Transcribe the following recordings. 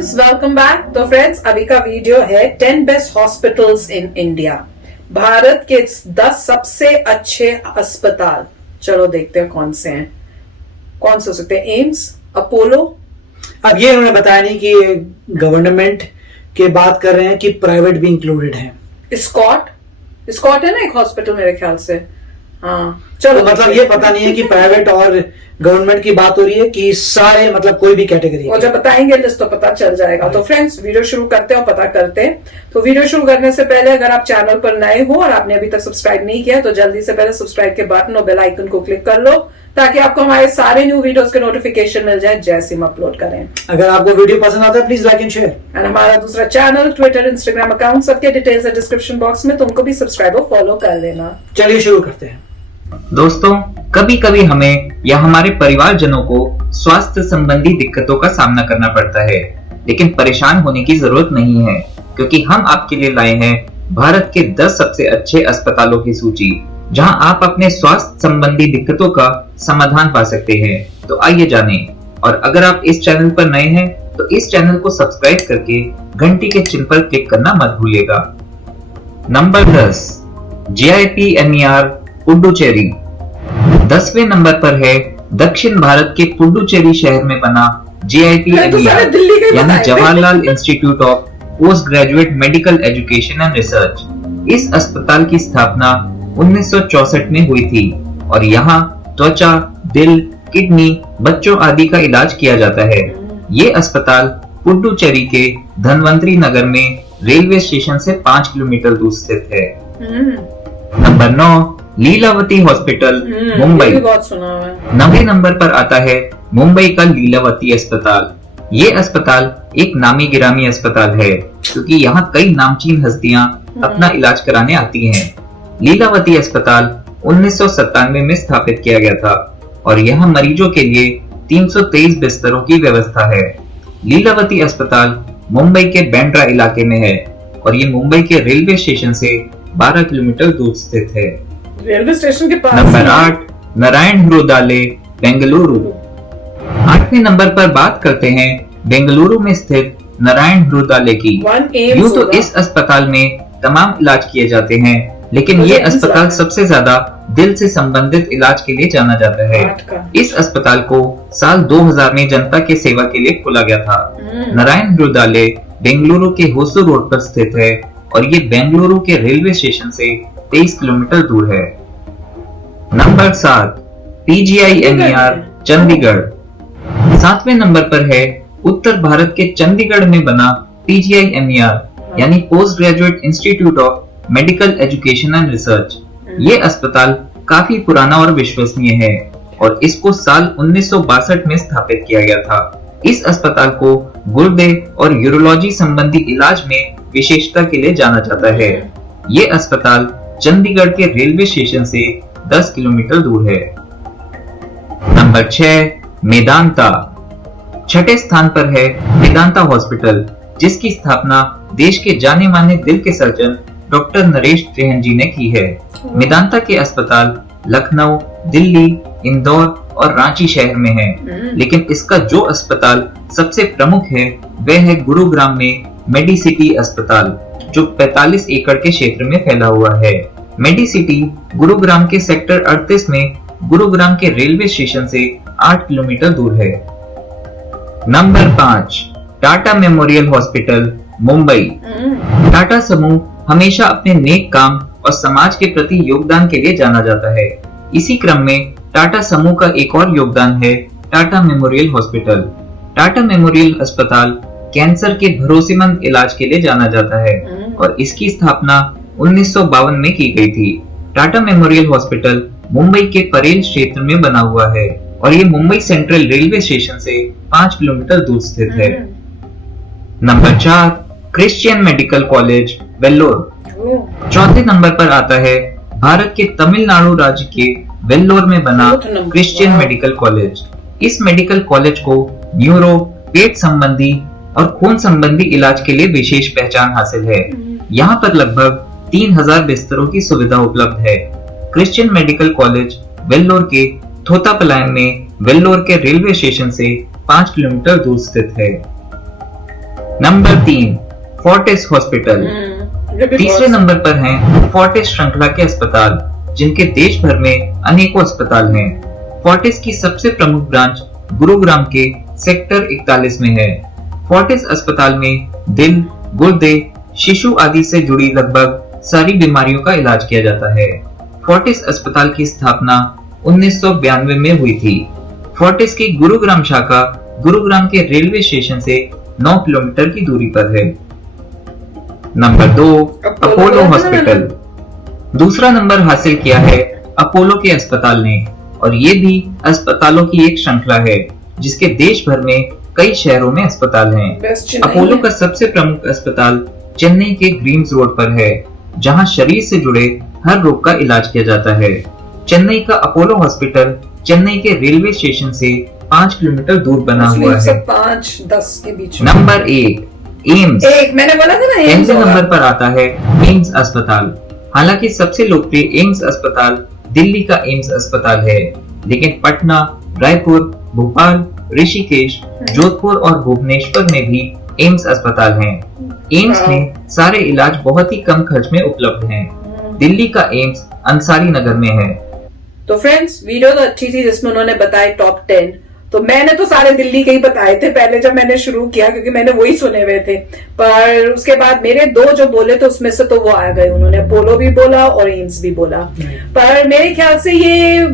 Friends, welcome back. तो friends, अभी का वीडियो है 10 best hospitals in India. Bharat के 10 सबसे अच्छे अस्पताल। चलो देखते हैं कौन से हैं। कौन से हो सकते हैं? AIIMS, Apollo. अब ये उन्होंने बताया नहीं कि गवर्नमेंट के बात कर रहे हैं कि प्राइवेट भी इंक्लूडेड है। स्कॉट है ना एक हॉस्पिटल मेरे ख्याल से। हाँ, चलो। तो मतलब ये पता नहीं है कि प्राइवेट और गवर्नमेंट की बात हो रही है कि सारे, मतलब कोई भी कैटेगरी। और जब बताएंगे लिस्ट तो पता चल जाएगा। तो फ्रेंड्स, वीडियो शुरू करते हैं और पता करते हैं। तो वीडियो शुरू करने से पहले अगर आप चैनल पर नए हो और आपने अभी तक सब्सक्राइब नहीं किया तो जल्दी से पहले सब्सक्राइब के बटन और बेल आइकन को क्लिक कर लो ताकि आपको हमारे सारे न्यू वीडियोस के नोटिफिकेशन मिल जाए जैसे हम अपलोड करें। अगर आपको वीडियो पसंद आता है please like and share. And हमारा दूसरा चैनल, ट्विटर, इंस्टाग्राम अकाउंट, सबके डिटेल्स है डिस्क्रिप्शन बॉक्स में, तो उनको भी सब्सक्राइब और फॉलो कर लेना। चलिए शुरू करते हैं। दोस्तों, कभी कभी हमें या हमारे परिवारजनों को स्वास्थ्य संबंधी दिक्कतों का सामना करना पड़ता है, लेकिन परेशान होने की जरूरत नहीं है क्योंकि हम आपके लिए लाए हैं भारत के 10 सबसे अच्छे अस्पतालों की सूची, जहां आप अपने स्वास्थ्य संबंधी दिक्कतों का समाधान पा सकते हैं। तो आइए जानें। और अगर आप इस चैनल पर नए हैं तो इस चैनल को सब्सक्राइब करके घंटी के चिन्ह पर क्लिक करना मत भूलिएगा। Number 10, GIPMER Puducherry. 10वें नंबर पर है दक्षिण भारत के पुडुचेरी शहर में बना GIPMER यानी Jawaharlal institute of post graduate medical education and research. इस अस्पताल की स्थापना 1964 में हुई थी और यहाँ त्वचा, दिल, किडनी, बच्चों आदि का इलाज किया जाता है। ये अस्पताल पुडुचेरी के धनवंतरी नगर में रेलवे स्टेशन से 5 किलोमीटर दूर स्थित है। Number 9, Lilavati hospital, Mumbai. 9वें नंबर पर आता है मुंबई का लीलावती अस्पताल। ये अस्पताल एक नामी गिरामी अस्पताल है क्योंकि यहाँ कई नामचीन हस्तियां अपना इलाज कराने आती हैं। लीलावती अस्पताल 1997 में स्थापित किया गया था और यहाँ मरीजों के लिए 323 बिस्तरों की व्यवस्था है। लीलावती अस्पताल मुंबई के बैंड्रा इलाके में है और ये मुंबई के रेलवे स्टेशन से 12 किलोमीटर दूर स्थित है। रेलवे स्टेशन के पास। नंबर 8, नारायण हृदयालय, बेंगलुरु। 8वें नंबर पर बात करते हैं बेंगलुरु में स्थित नारायण हृदयालय की। यूं तो इस अस्पताल में तमाम इलाज किए जाते हैं, लेकिन ये अस्पताल सबसे ज्यादा दिल से संबंधित इलाज के लिए जाना जाता है। इस अस्पताल को साल 2000 में जनता के सेवा के लिए खोला गया था। नारायण हृदयालय बेंगलुरु के होसुर रोड पर स्थित है और ये बेंगलुरु के रेलवे स्टेशन से 23 किलोमीटर दूर है। Number 7, PGIMER Chandigarh. 7वें नंबर पर है उत्तर भारत के चंडीगढ़ में बना PGIMER यानी post graduate institute of medical education and research. ये अस्पताल काफी पुराना और विश्वसनीय है और इसको साल 1962 में स्थापित किया गया था। इस अस्पताल को गुर्दे और यूरोलॉजी संबंधी इलाज में विशेषता के लिए जाना जाता है। ये अस्पताल चंडीगढ़ के रेलवे स्टेशन से 10 किलोमीटर दूर है। नंबर 6, मेदांता। 6ठे स्थान पर है मेदांता हॉस्पिटल, जिसकी स्थापना देश के जाने माने दिल के सर्जन डॉक्टर नरेश त्रिहन जी ने की है। मेदांता के अस्पताल लखनऊ, दिल्ली, इंदौर और रांची शहर में है, लेकिन इसका जो अस्पताल सबसे प्रमुख है वह है गुरुग्राम में मेडिसिटी अस्पताल, जो 45 एकड़ के क्षेत्र में फैला हुआ है। मेडिसिटी गुरुग्राम के सेक्टर 38 में गुरुग्राम के रेलवे स्टेशन से 8 किलोमीटर दूर है। Number 5, Tata memorial hospital, Mumbai. Tata समूह हमेशा अपने नेक काम और समाज के प्रति योगदान के लिए जाना जाता है। इसी क्रम में टाटा समूह का एक और योगदान है Tata memorial hospital. Tata memorial अस्पताल कैंसर के भरोसेमंद इलाज के लिए जाना जाता है और इसकी स्थापना 1952 में की गई थी। टाटा मेमोरियल हॉस्पिटल मुंबई के परेल क्षेत्र में बना हुआ है और ये मुंबई सेंट्रल रेलवे स्टेशन से 5 किलोमीटर दूर स्थित है। Number 4, Christian medical college, Vellore. 4थे नंबर पर आता है भारत के तमिलनाडु राज्य के वेल्लोर में बना क्रिश्चियन मेडिकल कॉलेज। इस मेडिकल कॉलेज को न्यूरो, पेट संबंधी और खून संबंधी इलाज के लिए विशेष पहचान हासिल है। यहाँ पर लगभग 3000 बिस्तरों की सुविधा उपलब्ध है। क्रिश्चियन मेडिकल कॉलेज वेल्लोर के थोतापलायम में वेल्लोर के रेलवे स्टेशन से 5 किलोमीटर दूर स्थित है। Number 3, Fortis hospital. तीसरे नंबर पर हैं फोर्टिस श्रृंखला के अस्पताल, जिनके देश भर में अनेकों अस्पताल हैं। फोर्टिस की सबसे प्रमुख ब्रांच गुरुग्राम के सेक्टर 41 में है। फोर्टिस अस्पताल में दिल, गुर्दे, शिशु आदि से जुड़ी लगभग सारी बीमारियों का इलाज किया जाता है। फोर्टिस अस्पताल की स्थापना 1992 में हुई थी। फोर्टिस की गुरुग्राम शाखा गुरुग्राम के रेलवे स्टेशन से 9 किलोमीटर की दूरी पर है। Number 2, Apollo hospital. दूसरा नंबर हासिल किया है अपोलो के अस्पताल ने, और ये भी अस्पतालों की एक श्रृंखला है जिसके देश भर में कई शहरों में अस्पताल हैं। अपोलो का सबसे प्रमुख अस्पताल चेन्नई के ग्रीम्स रोड पर है, जहां शरीर से जुड़े हर रोग का इलाज किया जाता है। चेन्नई का अपोलो हॉस्पिटल चेन्नई के रेलवे स्टेशन से 5 किलोमीटर दूर बना हुआ है। 5-10 के बीच। Number 1, AIIMS. मैंने बोला था ना, पहले नंबर पर आता है एम्स अस्पताल। हालांकि सबसे लोकप्रिय एम्स अस्पताल दिल्ली का एम्स अस्पताल है, लेकिन पटना, रायपुर, भोपाल, ऋषिकेश, जोधपुर और भुवनेश्वर में भी एम्स अस्पताल हैं। एम्स में सारे इलाज बहुत ही कम खर्च में उपलब्ध हैं। दिल्ली का एम्स अंसारी नगर में है। तो फ्रेंड्स, वीडियो तो अच्छी थी जिसमें उन्होंने बताए टॉप 10। तो मैंने तो सारे दिल्ली के ही बताए थे पहले जब मैंने शुरू किया, क्योंकि मैंने वही सुने हुए थे। पर उसके बाद मेरे 2 जो बोले तो उसमें से तो वो आ गए, उन्होंने अपोलो भी बोला और एम्स भी बोला। पर मेरे ख्याल से ये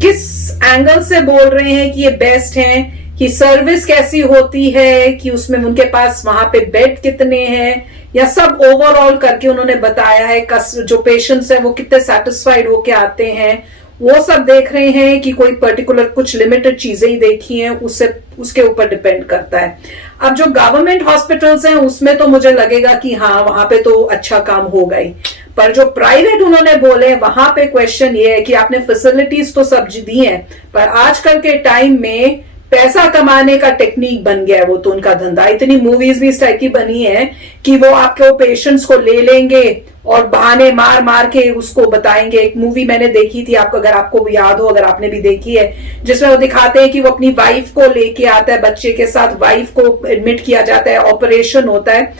किस एंगल से बोल रहे हैं कि ये बेस्ट हैं, कि सर्विस कैसी होती है, कि उसमें उनके पास वहां पे बेड कितने हैं, या सब ओवरऑल करके उन्होंने बताया है जो पेशेंट्स हैं वो कितने सेटिस्फाइड होके आते हैं, वो सब देख रहे हैं कि कोई पर्टिकुलर कुछ लिमिटेड चीजें ही देखी हैं, उससे उसके ऊपर डिपेंड करता है। अब जो गवर्नमेंट हॉस्पिटल्स हैं उसमें तो मुझे लगेगा कि हाँ वहां पे तो अच्छा काम हो गई, पर जो प्राइवेट उन्होंने बोले वहां पे क्वेश्चन ये है कि आपने फैसिलिटीज तो सब दी हैं, पर आजकल के टाइम में पैसा कमाने का टेक्निक बन गया है वो तो उनका धंधा। इतनी मूवीज भी इस टाइप की बनी है कि वो आपके पेशेंट्स को ले लेंगे और बहाने मार मार के उसको बताएंगे। एक मूवी मैंने देखी थी, आपको अगर आपको याद हो, अगर आपने भी देखी है, जिसमें वो दिखाते हैं कि वो अपनी वाइफ को लेके आता है, बच्चे के साथ वाइफ को एडमिट किया जाता है, ऑपरेशन होता है,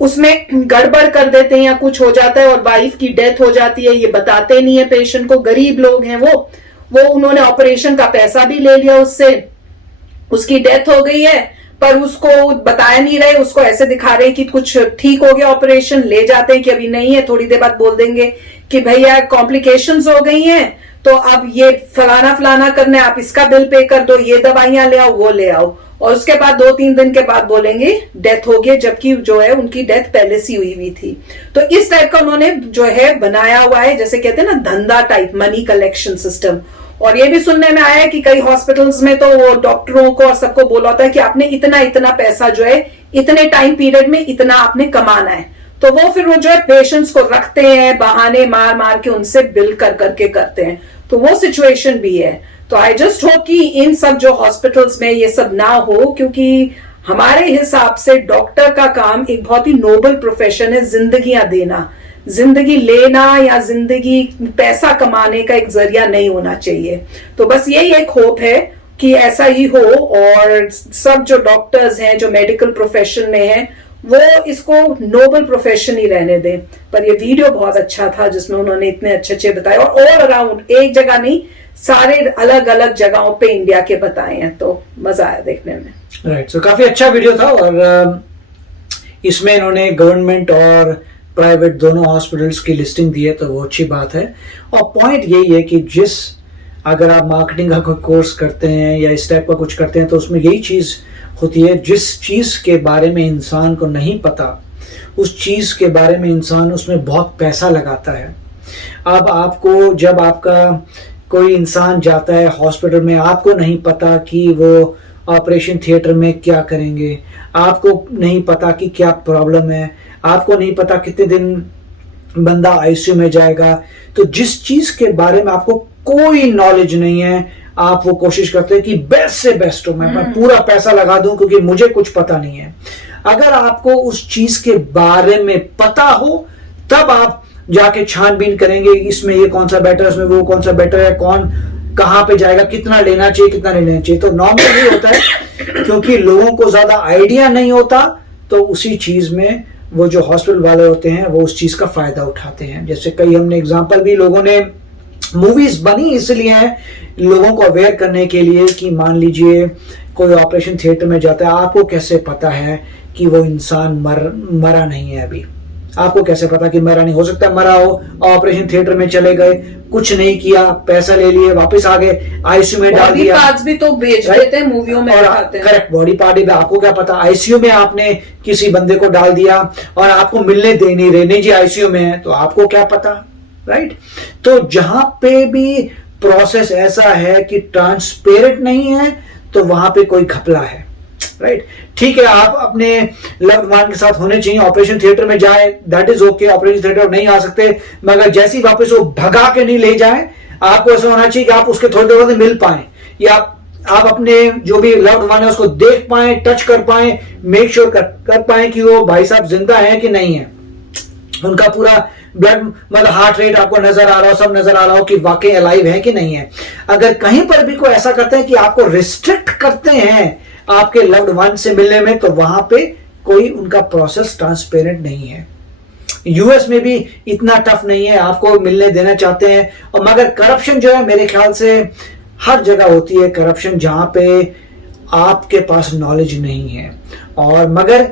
उसमें गड़बड़ कर देते हैं या कुछ हो जाता है और वाइफ की डेथ हो जाती है। ये बताते नहीं है पेशेंट को, गरीब लोग हैं वो उन्होंने ऑपरेशन का पैसा भी ले लिया उससे, उसकी डेथ हो गई है, पर उसको बताया नहीं रहे, उसको ऐसे दिखा रहे कि कुछ ठीक हो गया ऑपरेशन, ले जाते हैं कि अभी नहीं है, थोड़ी देर बाद बोल देंगे कि भैया कॉम्प्लिकेशंस हो गई हैं, तो अब ये फलाना फलाना करना है, आप इसका बिल पे कर दो, ये दवाइयां ले आओ, वो ले आओ, और उसके बाद 2-3 दिन के बाद बोलेंगे डेथ हो गई, जबकि जो है उनकी डेथ पहले से हुई थी। तो इस टाइप का उन्होंने जो है बनाया हुआ है, जैसे कहते हैं ना धंधा टाइप, मनी कलेक्शन सिस्टम। और ये भी सुनने में आया है कि कई हॉस्पिटल्स में तो वो डॉक्टरों को और सबको बोला होता है कि आपने इतना इतना पैसा जो है इतने टाइम पीरियड में इतना आपने कमाना है, तो वो फिर वो जो है पेशेंट्स को रखते हैं, बहाने मार मार के उनसे बिल कर करके करते हैं, तो वो सिचुएशन भी है। तो आई जस्ट होप कि इन सब जो हॉस्पिटल्स में ये सब ना हो, क्योंकि हमारे हिसाब से डॉक्टर का काम एक बहुत ही नोबल प्रोफेशन है, जिंदगियां देना, जिंदगी लेना या जिंदगी पैसा कमाने का एक जरिया नहीं होना चाहिए। तो बस यही एक होप है कि ऐसा ही हो, और सब जो डॉक्टर्स हैं जो मेडिकल प्रोफेशन में हैं वो इसको नोबल प्रोफेशन ही रहने दें। पर ये वीडियो बहुत अच्छा था जिसमें उन्होंने इतने अच्छे अच्छे बताए, और ऑल अराउंड, एक जगह नहीं, सारे अलग अलग जगहों पे इंडिया के बताए हैं, तो मजा आया देखने में। राइट, सो काफी अच्छा वीडियो था, और इसमें इन्होंने गवर्नमेंट और प्राइवेट दोनों हॉस्पिटल्स की लिस्टिंग दी है, तो वो अच्छी बात है। और पॉइंट यही है कि अगर आप मार्केटिंग का कोई कोर्स करते हैं या इस टाइप का कुछ करते हैं, तो उसमें यही चीज होती है, जिस चीज के बारे में इंसान को नहीं पता, उस चीज के बारे में इंसान उसमें बहुत पैसा लगाता है। अब आपको, जब आपका कोई इंसान जाता है हॉस्पिटल में, आपको नहीं पता कि वो ऑपरेशन थिएटर में क्या करेंगे, आपको नहीं पता कि क्या प्रॉब्लम है, आपको नहीं पता कितने दिन बंदा आईसीयू में जाएगा, तो जिस चीज के बारे में आपको कोई नॉलेज नहीं है, आप वो कोशिश करते हैं कि बेस्ट से बेस्ट हो, मैं पूरा पैसा लगा दूं क्योंकि मुझे कुछ पता नहीं है। अगर आपको उस चीज के बारे में पता हो, तब आप जाके छानबीन करेंगे, इसमें ये कौन सा बेटर है, इसमें वो कौन सा बेटर है, कौन कहां पे जाएगा, कितना लेना चाहिए, कितना नहीं लेना चाहिए। तो नॉर्मल ये होता है क्योंकि लोगों को ज्यादा आइडिया नहीं होता, तो उसी चीज में वो जो हॉस्पिटल वाले होते हैं वो उस चीज का फायदा उठाते हैं। जैसे कई हमने एग्जांपल भी, लोगों ने मूवीज बनी इसलिए हैं लोगों को अवेयर करने के लिए कि मान लीजिए कोई ऑपरेशन थिएटर में जाता है, आपको कैसे पता है कि वो इंसान मरा नहीं है? अभी आपको कैसे पता कि मरा नहीं? हो सकता है मरा हो, ऑपरेशन थिएटर में चले गए, कुछ नहीं किया, पैसा ले लिए, वापस आ गए, आईसीयू में डाल दिया। बॉडी पार्ट्स भी तो बेच देते हैं, मूवियों में दिखाते हैं। करेक्ट, बॉडी पार्ट भी, आपको क्या पता? आईसीयू में आपने किसी बंदे को डाल दिया और आपको मिलने दे नहीं रहे, नहीं जी आईसीयू में है, तो आपको क्या पता, राइट? तो जहां पे भी प्रोसेस ऐसा है कि ट्रांसपेरेंट नहीं है तो वहां पे कोई घपला है, राइट? ठीक है, आप अपने लव्ड वन के साथ होने चाहिए, ऑपरेशन थिएटर में जाए, that is okay, operation theatre नहीं आ सकते, मगर जैसे ही वापस वो भगा के नहीं ले जाए, आपको ऐसा होना चाहिए कि आप उसके थोड़ी देर बाद मिल पाए, या आप अपने जो भी लव्ड वन है उसको देख पाए, टच कर पाए, मेक श्योर कर पाए कि वो भाई साहब जिंदा है कि नहीं है, उनका पूरा ब्लड मतलब हार्ट रेट आपको नजर आ रहा हो, सब नजर आ रहा हो कि वाकई अलाइव है कि नहीं है। अगर कहीं पर भी कोई ऐसा करते हैं कि आपको रिस्ट्रिक्ट करते हैं आपके लव्ड वन से मिलने में, तो वहां पे कोई उनका प्रोसेस ट्रांसपेरेंट नहीं है। यूएस में भी इतना टफ नहीं है, आपको मिलने देना चाहते हैं, और मगर करप्शन जो है मेरे ख्याल से हर जगह होती है करप्शन, जहां पे आपके पास नॉलेज नहीं है। और मगर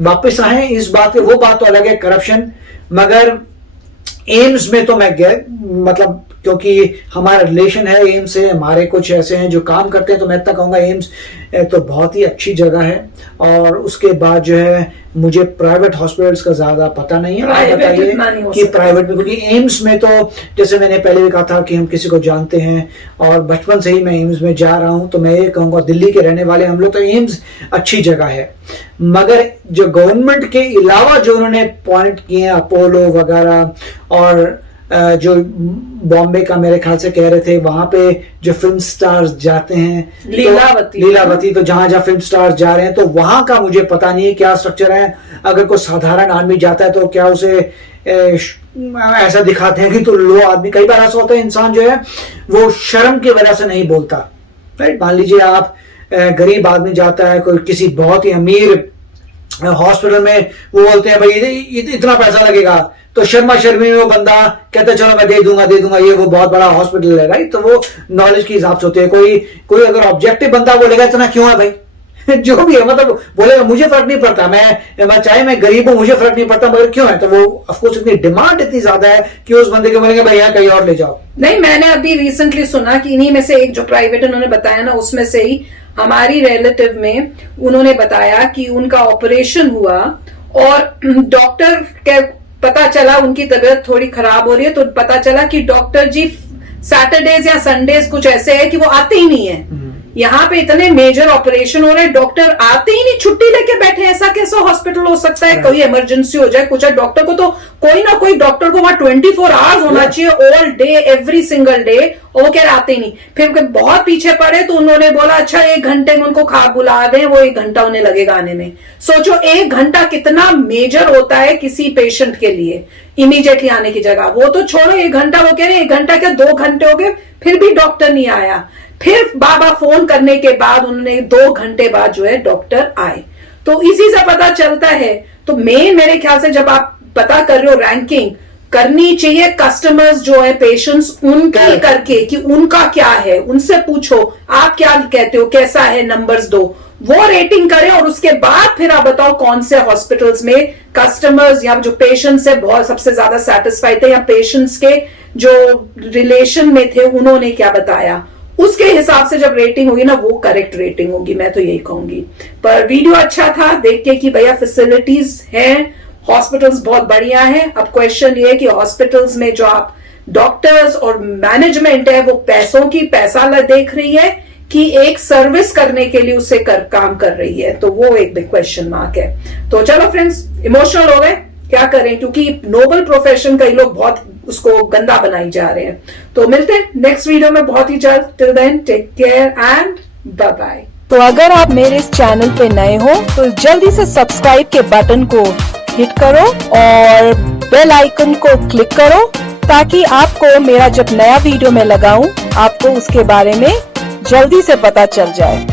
वापस आए इस बात पे, वो बात तो अलग है करप्शन, मगर एम्स में तो मैं मतलब क्योंकि हमारा रिलेशन है एम्स से, हमारे कुछ ऐसे हैं जो काम करते हैं, तो मैं इतना कहूंगा एम्स तो बहुत ही अच्छी जगह है। और उसके बाद जो है मुझे प्राइवेट हॉस्पिटल्स का ज्यादा पता नहीं है, आप बताइए कि प्राइवेट में, क्योंकि एम्स में तो जैसे मैंने पहले भी कहा था कि हम किसी को जानते हैं और बचपन से ही मैं एम्स में जा रहा हूं, तो मैं ये कहूंगा दिल्ली के रहने वाले हम लोग, तो एम्स अच्छी जगह है। मगर जो गवर्नमेंट के अलावा जो उन्होंने पॉइंट किए, अपोलो वगैरह, और जो बॉम्बे का मेरे ख्याल से कह रहे थे वहां पे जो फिल्म स्टार्स जाते हैं, लीलावती, तो जहां जहां फिल्म स्टार्स जा रहे हैं, तो वहां का मुझे पता नहीं है क्या स्ट्रक्चर है। अगर कोई साधारण आदमी जाता है तो क्या उसे ऐसा दिखाते हैं कि तो लो आदमी, कई बार ऐसा होता है इंसान जो है वो शर्म की वजह से नहीं बोलता, राइट? मान लीजिए आप गरीब आदमी जाता है कोई किसी बहुत ही अमीर हॉस्पिटल में, वो बोलते हैं भाई इतना पैसा लगेगा, तो शर्मा शर्मी में वो बंदा कहता है चलो मैं दे दूंगा, ये वो बहुत बड़ा हॉस्पिटल है, राइट? तो वो नॉलेज के हिसाब से होते हैं। कोई अगर ऑब्जेक्टिव बंदा बोलेगा इतना क्यों है भाई जो भी है, मतलब बोलेगा मुझे फर्क नहीं पड़ता, मैं चाहे मैं गरीब हूं, मुझे फर्क नहीं पड़ता, मगर क्यों है? तो वो ऑफकोर्स इतनी डिमांड इतनी ज्यादा है कि उस बंदे को बोलेंगे भाई यहाँ कहीं और ले जाओ। नहीं, मैंने अभी रिसेंटली सुना कि इन्हीं में से एक जो प्राइवेट उन्होंने बताया ना, उसमें से ही हमारी रिलेटिव में उन्होंने बताया कि उनका ऑपरेशन हुआ और डॉक्टर के पता चला उनकी तबीयत थोड़ी खराब हो रही है, तो पता चला कि डॉक्टर जी सैटरडेज या संडेज कुछ ऐसे है कि वो आते ही नहीं है। यहाँ पे इतने मेजर ऑपरेशन हो रहे हैं, डॉक्टर आते ही नहीं, छुट्टी लेके बैठे। ऐसा कैसा हॉस्पिटल हो सकता है? कोई इमरजेंसी हो जाए कुछ है, डॉक्टर को तो कोई ना कोई डॉक्टर को वहां 24 आवर्स होना चाहिए, all day every single day, और वो कह रहे आते ही नहीं। फिर बहुत पीछे पड़े तो उन्होंने बोला अच्छा 1 घंटे में उनको खा बुला दें, वो 1 घंटा उन्हें लगेगा आने में। सोचो 1 घंटा कितना मेजर होता है किसी पेशेंट के लिए, इमीडिएटली आने की जगह। वो तो छोड़ो 1 घंटा, वो कह रहे 1 घंटा क्या 2 घंटे हो गए, फिर भी डॉक्टर नहीं आया। फिर बाबा फोन करने के बाद उन्होंने 2 घंटे बाद जो है डॉक्टर आए। तो इसी से पता चलता है। तो मेरे ख्याल से जब आप पता कर रहे हो, रैंकिंग करनी चाहिए कस्टमर्स जो है, पेशेंट्स, उनकी करके कि उनका क्या है, उनसे पूछो आप क्या कहते हो, कैसा है, नंबर्स दो, वो रेटिंग करें, और उसके बाद फिर आप बताओ कौन से हॉस्पिटल्स में कस्टमर्स या जो पेशेंट्स है बहुत सबसे ज्यादा सेटिस्फाइड थे, या पेशेंट्स के जो रिलेशन में थे उन्होंने क्या बताया। उसके हिसाब से जब रेटिंग होगी ना, वो करेक्ट रेटिंग होगी, मैं तो यही कहूंगी। पर वीडियो अच्छा था देख के कि भैया फैसिलिटीज हैं, हॉस्पिटल्स बहुत बढ़िया है। अब क्वेश्चन ये है कि हॉस्पिटल्स में जो आप डॉक्टर्स और मैनेजमेंट है वो पैसा देख रही है कि एक सर्विस करने के लिए उसे काम कर रही है, तो वो एक बिग क्वेश्चन मार्क है। तो चलो फ्रेंड्स, इमोशनल हो गए, क्या करें, क्योंकि नोबल प्रोफेशन कई लोग बहुत उसको गंदा बनाई जा रहे हैं। तो मिलते हैं नेक्स्ट वीडियो में बहुत ही जल्द। Till then take care and bye bye. तो अगर आप मेरे इस चैनल पे नए हो तो जल्दी से सब्सक्राइब के बटन को हिट करो और बेल आइकन को क्लिक करो, ताकि आपको मेरा जब नया वीडियो मैं लगाऊं आपको उसके बारे में जल्दी से पता चल जाए।